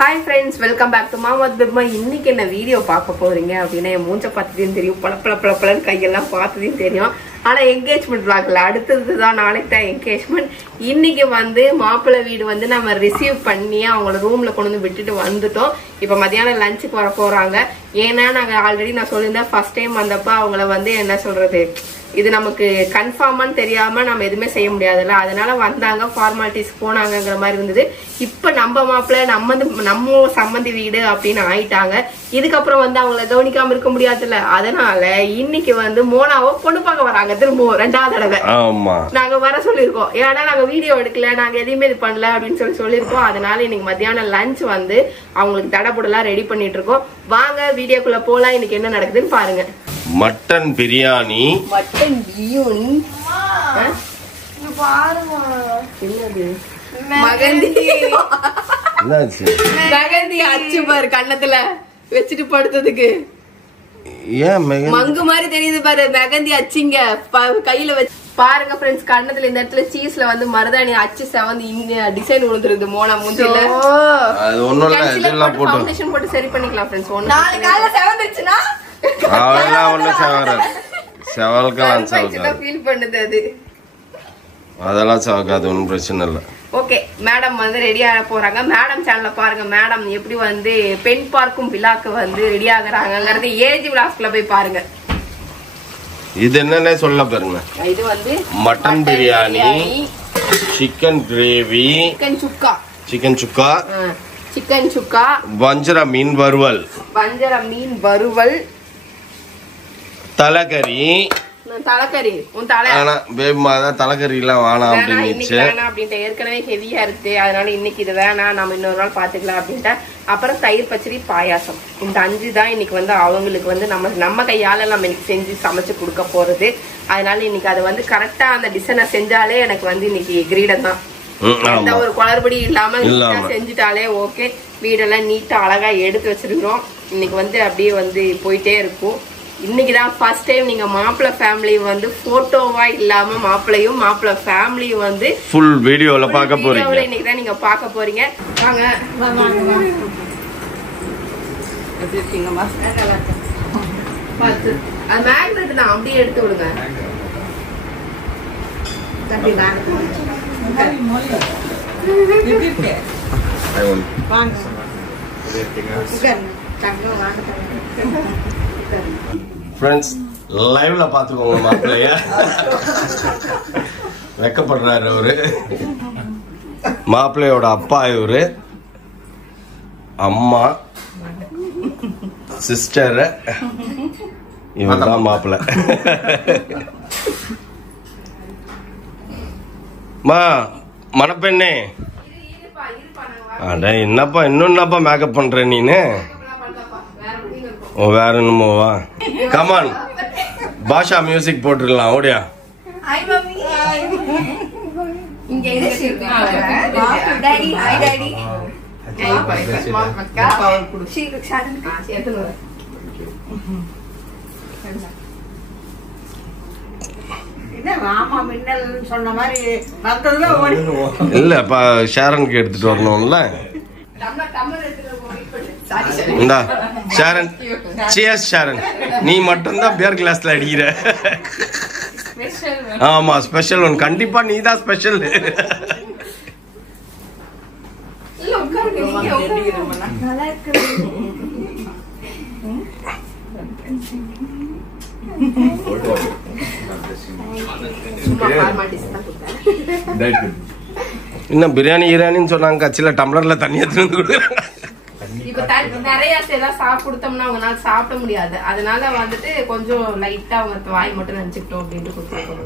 Hi friends, welcome back to மாமா பெப்மா. இன்னைக்கு என்ன வீடியோ பார்க்க போறீங்க அப்படின்னா, என் மூஞ்ச பார்த்ததையும் தெரியும், பளபளன்னு கையெல்லாம் பார்த்ததையும் தெரியும். ஆனா என்கேஜ்மெண்ட் விளாக்ல அடுத்ததுதான், நாளைக்கு தான் என்கேஜ்மெண்ட். இன்னைக்கு வந்து மாப்பிள்ளை வீடு வந்து நம்ம ரிசீவ் பண்ணி அவங்கள ரூம்ல கொண்டு வந்து விட்டுட்டு வந்துட்டோம். இப்ப மத்தியானம் லஞ்சுக்கு வர போறாங்க. ஏன்னா நாங்க ஆல்ரெடி நான் சொல்லியிருந்தேன், ஃபர்ஸ்ட் டைம் வந்தப்ப அவங்கள வந்து என்ன சொல்றது, இது நமக்கு கன்ஃபார்மான்னு தெரியாம நம்ம எதுவுமே செய்ய முடியாதுல்ல, அதனால வந்தாங்க, ஃபார்மாலிட்டிஸ் போனாங்கிற மாதிரி இருந்தது. இப்ப நம்ம மாப்பிள்ள நம்ம சம்மந்தி வீடு அப்படின்னு ஆயிட்டாங்க. இதுக்கப்புறம் வந்து அவங்கள கவனிக்காம இருக்க முடியாதுல்ல, அதனால இன்னைக்கு வந்து மோனாவோ பொண்ணு பார்க்க வராங்க. திரும்ப 2வது தடவை நாங்க வர சொல்லிருக்கோம். ஏன்னா நாங்க வீடியோ எடுக்கல, நாங்க எதையுமே இது பண்ணல அப்படின்னு சொல்லிருக்கோம். அதனால இன்னைக்கு மத்தியானம் லஞ்ச் வந்து அவங்களுக்கு தடபுடலாம் ரெடி பண்ணிட்டு இருக்கோம். வாங்க வீடியோக்குள்ள போலாம். இன்னைக்கு என்ன நடக்குதுன்னு பாருங்க. மட்டன் பிரியாணி. மட்டன் பிரியாணி மகந்தி அச்சு பாரு, கண்ணத்துல வச்சுட்டு படுத்ததுக்கு ஏன் மங்கு மாதிரி தெரியுது பாரு. மெகந்தி அச்சிங்க கையில வச்சு பாருங்க ஃப்ரெண்ட்ஸ். கண்ணத்துல இந்த இடத்துல சீஸ்ல வந்து மருதாணி அச்சு செவந்து டிசைன் விழுந்துருது மோனா மூஞ்சில. அது ஒண்ணும் இல்ல, இதெல்லாம் போட்டு ஃபவுண்டேஷன் போட்டு சரி பண்ணிக்கலாம் ஃப்ரெண்ட்ஸ். நாளை காலையில செவந்துச்சுனா அதெல்லாம் ஒண்ணு செவல்கலாம் ஃபீல் பண்ணுது அது. அதெல்லாம் செவக்காது, ஒன்றும் பிரச்சனை இல்லை. ஓகே, மேடம் வந்து ரெடி ஆக போறாங்க. மேடம் சேனல்ல பாருங்க, மேடம் எப்படி வந்து பெண் பார்க்கும் விழாக்கு வந்து ரெடி ஆகுறாங்கிறது ஏஜ் விழாக்குள்ள போய் பாருங்க. இது என்னன்னு சொல்ல பாருங்க. இது வந்து mutton biryani, chicken gravy, chicken சுக்கா, வஞ்சர மீன் வறுவல், தலைக்கறி. உன் தலைக்கறி எல்லாம் வேணாம் அப்படின்ட்டு ஏற்கனவே ஹெவியா இருக்கு, அதனால இன்னைக்கு இது வேணாம், நம்ம இன்னொரு நாள் பாத்துக்கலாம் அப்படின்ட்டு. அப்புறம் தயிர் பச்சடி, பாயாசம். இந்த 5 தான் இன்னைக்கு வந்து அவங்களுக்கு வந்து நம்ம கையால நம்ம இன்னைக்கு செஞ்சு சமைச்சு கொடுக்க போறது. அதனால இன்னைக்கு அது வந்து கரெக்டா அந்த டிசைனை செஞ்சாலே எனக்கு வந்து இன்னைக்கு கிரீடம் தான். எந்த ஒரு குளறுபடி இல்லாம செஞ்சுட்டாலே ஓகே. வீடெல்லாம் நீட்டா அழகா எடுத்து வச்சிருக்கிறோம். இன்னைக்கு வந்து அப்படியே வந்து போயிட்டே இருக்கும். இன்னைக்குதான் ஃபர்ஸ்ட் டைம் நீங்க மாப்பிள்ளை ஃபேமிலி வந்து போட்டோவா இல்லாம மாப்பிள்ளையும் மாப்பிள்ளை ஃபேமிலியும் வந்து ஃபுல் வீடியோல பார்க்க போறீங்க. இன்னைக்குதான் நீங்க பார்க்க போறீங்க. வாங்க எப்படி இருக்கீங்கம்மா? அது மேக்னெட் தான், அப்படியே எடுத்து விடுங்க. ஃப்ரெண்ட்ஸ், லைவ்ல பாத்துக்கோங்க மாப்பிள்ளைய. வெக்கப்படுறாரு அவரு. மாப்பிள்ளையோட அப்பா இவரு, அம்மா, சிஸ்டர், இவர் தான் மாப்பிள்ளை. மணப்பெண்ணே, அட என்னப்பா என்னப்பா மேக்கப் பண்ற நீனு? ஓ, வேற என்னமோவா? கமான், பாஷா மியூசிக் போட்டுடலாம். ஓடியா. இல்ல ஷாரனுக்கு எடுத்துட்டு வரணும்ல. இந்தா ஷாரன், சியர்ஸ் ஷாரன். நீ மட்டும்தான் பியர் கிளாஸ்ல அடிக்கிற. ஆமா, ஸ்பெஷல் ஒன். கண்டிப்பா நீ தான் ஸ்பெஷல். இன்னும் பிரியாணி கிரியாணின்னு சொன்னாங்க, கட்சியில டம்ளர்ல தண்ணி எடுத்து வந்து கொடுக்குறாங்க. இப்ப நிறைய கொடுத்தோம்னா அவங்களால சாப்பிட முடியாது. அதனால வந்துட்டு கொஞ்சம் லைட்டா அவங்க வாய் மட்டும் நினைச்சுக்கிட்டோம் அப்படின்ட்டு கொடுத்துருக்கோம்.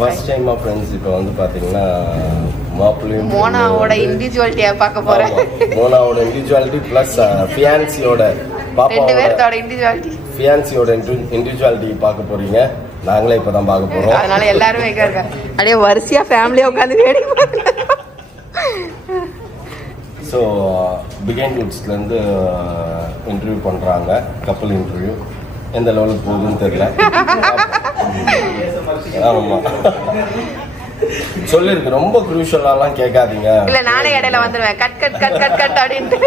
ஃபர்ஸ்ட் டைமா ஃப்ரெண்ட்ஸ் இப்போ வந்து பார்த்தீங்கன்னா மாப்பிள்ளையும் மோனாவோட இண்டிவிஜுவாலிட்டியா பார்க்க போறேன். மோனாவோட இண்டிவிஜுவாலிட்டி பிளஸ் ஃபியான்சியோட ரெண்டு பேரோட இண்டிவிஜுவாலிட்டி ஃபியான்சியோட இண்டிவிஜுவாலிட்டி பார்க்க போறீங்க. நாங்களே இப்பதான் பார்க்க போறோம். அதனால எல்லாரும் எங்க இருக்காங்க அப்படியே வரிசையா ஃபேமிலியா உட்காந்து வேடிக்கை பார்க்கறாங்க. ஸோ பிகைன் வுட்ஸ்ல இருந்து இன்டர்வியூ பண்றாங்க. கப்பல் இன்டர்வியூ எந்த லெவலுக்கு போகுதுன்னு தெரியல. ஆமா சொல்லிருக்கு ரொம்ப குரூஷியலாலாம் கேட்காதீங்க. இல்ல நானே இடையில வந்துருவேன் cut cut cut cut cut அப்படின்ட்டு.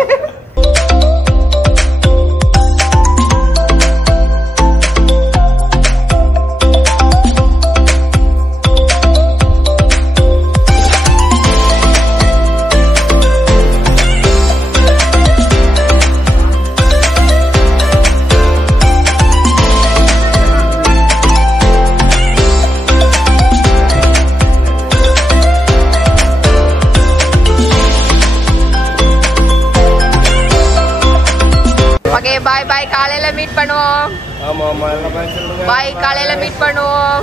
ஓகே பாய் பாய் காலையில மீட் பண்ணுவோம். ஆமா ஆமா எல்லாம் பாய் சொல்லுங்க. பாய் காலையில மீட் பண்ணுவோம்.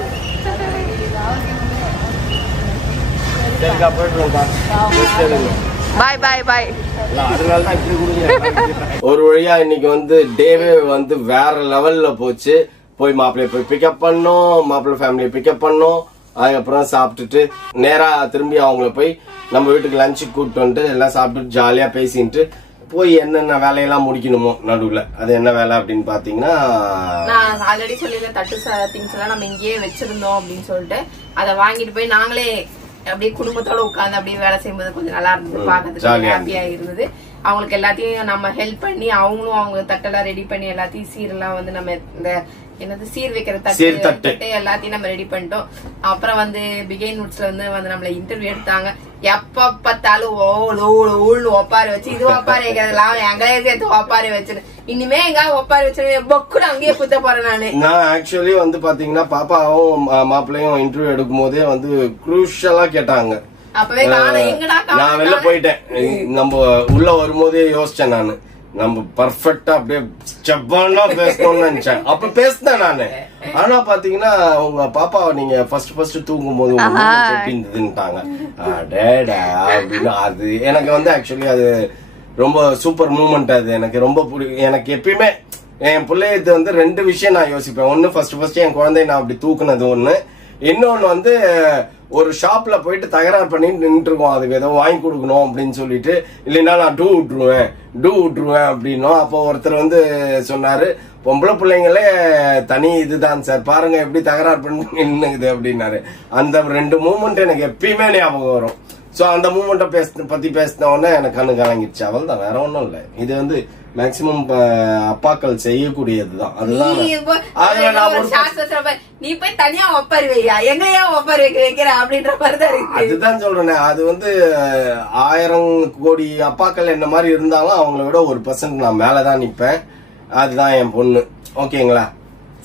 சரிக்கா போயிட்டு வாங்க. பாய் பாய் பாய். ஒரு வழியா இன்னைக்கு வந்து டேவே வந்து வேற லெவல்ல போச்சு. போய் மாப்பிள்ளைய போய் பிக்கப் பண்ணோம், மாப்பிள்ளை ஃபேமிலியை பிக்கப் பண்ணோம். அதுக்கப்புறம் சாப்பிட்டுட்டு நேரா திரும்பி அவங்கள போய் நம்ம வீட்டுக்கு லஞ்சுக்கு கூப்பிட்டு வந்துட்டு எல்லாம் சாப்பிட்டுட்டு ஜாலியா பேசிட்டு போய் என்னென்ன வேலையெல்லாம் முடிக்கணுமோ நடுவுல. அது என்ன வேலை அப்படின்னு பாத்தீங்கன்னா நான் ஆல்ரெடி சொல்லிருக்கேன் தட்டு திங்ஸ் எல்லாம் நம்ம இங்கேயே வச்சிருந்தோம் அப்படின்னு சொல்லிட்டு அதை வாங்கிட்டு போய் நாங்களே அப்படியே குடும்பத்தோட உட்கார்ந்து அப்படியே வேலை செய்யும்போது கொஞ்சம் நல்லா இருந்தது, பாக்கிறதுக்கு ஹாப்பியா இருந்தது. அவங்களுக்கு எல்லாத்தையும் நம்ம ஹெல்ப் பண்ணி அவங்களும் அவங்க தட்டெல்லாம் ரெடி பண்ணி எல்லாத்தையும் சீரெல்லாம் வந்து நம்ம இந்த என்னது சீர் வைக்கிற தட்டு எல்லாத்தையும் நம்ம ரெடி பண்ணிட்டோம். அப்புறம் வந்து பிகைன் வுட்ஸ்ல வந்து நம்மள இன்டர்வியூ எடுத்தாங்க. எப்ப பார்த்தாலும் ஊழு ஒப்பாரி வச்சு இது ஒப்பாரி வைக்கிறதெல்லாம் எங்களே சேர்த்து ஒப்பாரி வச்சிரு இனிமே எங்க ஒப்பாரி வச்சு பொக்குன்னு அங்கேயே குத்த போறேன் நானு. நான் ஆக்சுவலி வந்து பாத்தீங்கன்னா பாப்பாவும் மாப்பிள்ளையும் இன்டர்வியூ எடுக்கும் போதே வந்து குரூஷியலா கேட்டாங்க. அப்பவே நான் வெளில போயிட்டேன். நம்ம உள்ள வரும்போதே யோசிச்சேன் நானு நம்ம பர்ஃபெக்டா அப்படியே செப்பானா பேசணும்னு நினைச்சேன். அப்ப பேசினேன் நானு. ஆனா பாத்தீங்கன்னா உங்க பாப்பாவை நீங்க ஃபர்ஸ்ட் தூங்கும் போது இருந்துட்டாங்க அப்படின்னு. அது எனக்கு வந்து ஆக்சுவலி அது ரொம்ப சூப்பர் மூமெண்ட். அது எனக்கு ரொம்ப எனக்கு எப்பயுமே என் பிள்ளைய வந்து ரெண்டு விஷயம் நான் யோசிப்பேன். ஒன்னு ஃபர்ஸ்ட் என் குழந்தைய நான் அப்படி தூக்குனது ஒண்ணு. இன்னொன்னு வந்து ஒரு ஷாப்ல போயிட்டு தகராறு பண்ணி நின்று இருக்கோம், அதுக்கு ஏதோ வாங்கி கொடுக்கணும் அப்படின்னு சொல்லிட்டு, இல்லைன்னா நான் டூ விட்டுருவேன் அப்படின்னும். அப்போ ஒருத்தர் வந்து சொன்னாரு, பொம்பளை பிள்ளைங்களே தனி இதுதான் சார், பாருங்க எப்படி தகராறு பண்ணி நின்னுக்குது அப்படின்னாரு. அந்த ரெண்டு மூமெண்ட் எனக்கு எப்பயுமே ஞாபகம் வரும். சோ அந்த மூமெண்ட்டை பத்தி பேசின உடனே எனக்கு கண்ணு கலங்கிடுச்சு. அவள் தான், வேற ஒன்றும் இல்லை. இது வந்து மேக்சிமம் அப்பாக்கள் செய்யக்கூடியதுதான். அதுதான் நீ போய் தனியா ஒப்பாரி வையா, எங்கயா ஒப்பாரி வைக்கிற அப்படின்ற மாதிரிதான் இருக்கு. அதுதான் சொல்றேன். அது வந்து 1000 கோடி அப்பாக்கள் என்ன மாதிரி இருந்தாலும் அவங்கள விட 1% நான் மேலதான் நிப்பேன். அதுதான் என் பொண்ணு. ஓகேங்களா?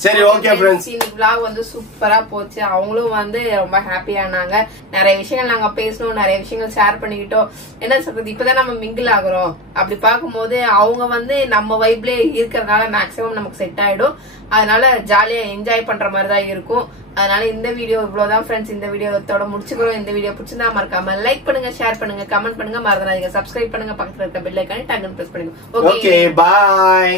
சரி, ஓகே ஃப்ரெண்ட்ஸ், இன்னைக்கு vlog வந்து சூப்பரா போச்சு. அவங்களும் வந்து ரொம்ப ஹாப்பியானாங்க. நிறைய விஷயங்கள் நாங்க பேசணும், நிறைய விஷயங்கள் ஷேர் பண்ணிக்கிட்டோம். என்ன சொல்றது, இப்பதான் நம்ம மிங்கிள் ஆகுறோம். அப்படி பார்க்கும்போது அவங்க வந்து நம்ம வைப்ல இருக்கிறதுனால மேக்சிமம் நமக்கு செட் ஆயிடும். அதனால ஜாலியா என்ஜாய் பண்ற மாதிரி தான் இருக்கும். அதனால இந்த வீடியோ இவ்வளவுதான் ஃப்ரெண்ட்ஸ். இந்த வீடியோத்தோட முடிச்சுக்கிறோம். இந்த வீடியோ பிடிச்சிருந்தா மறக்காம லைக் பண்ணுங்க, ஷேர் பண்ணுங்க, கமெண்ட் பண்ணுங்க, மறந்துடாதீங்க சப்ஸ்கிரைப் பண்ணுங்க, பக்கத்துல இருக்க பெல் ஐகானை டக்குன்னு பிரஸ் பண்ணுங்க. ஓகே, பாய்.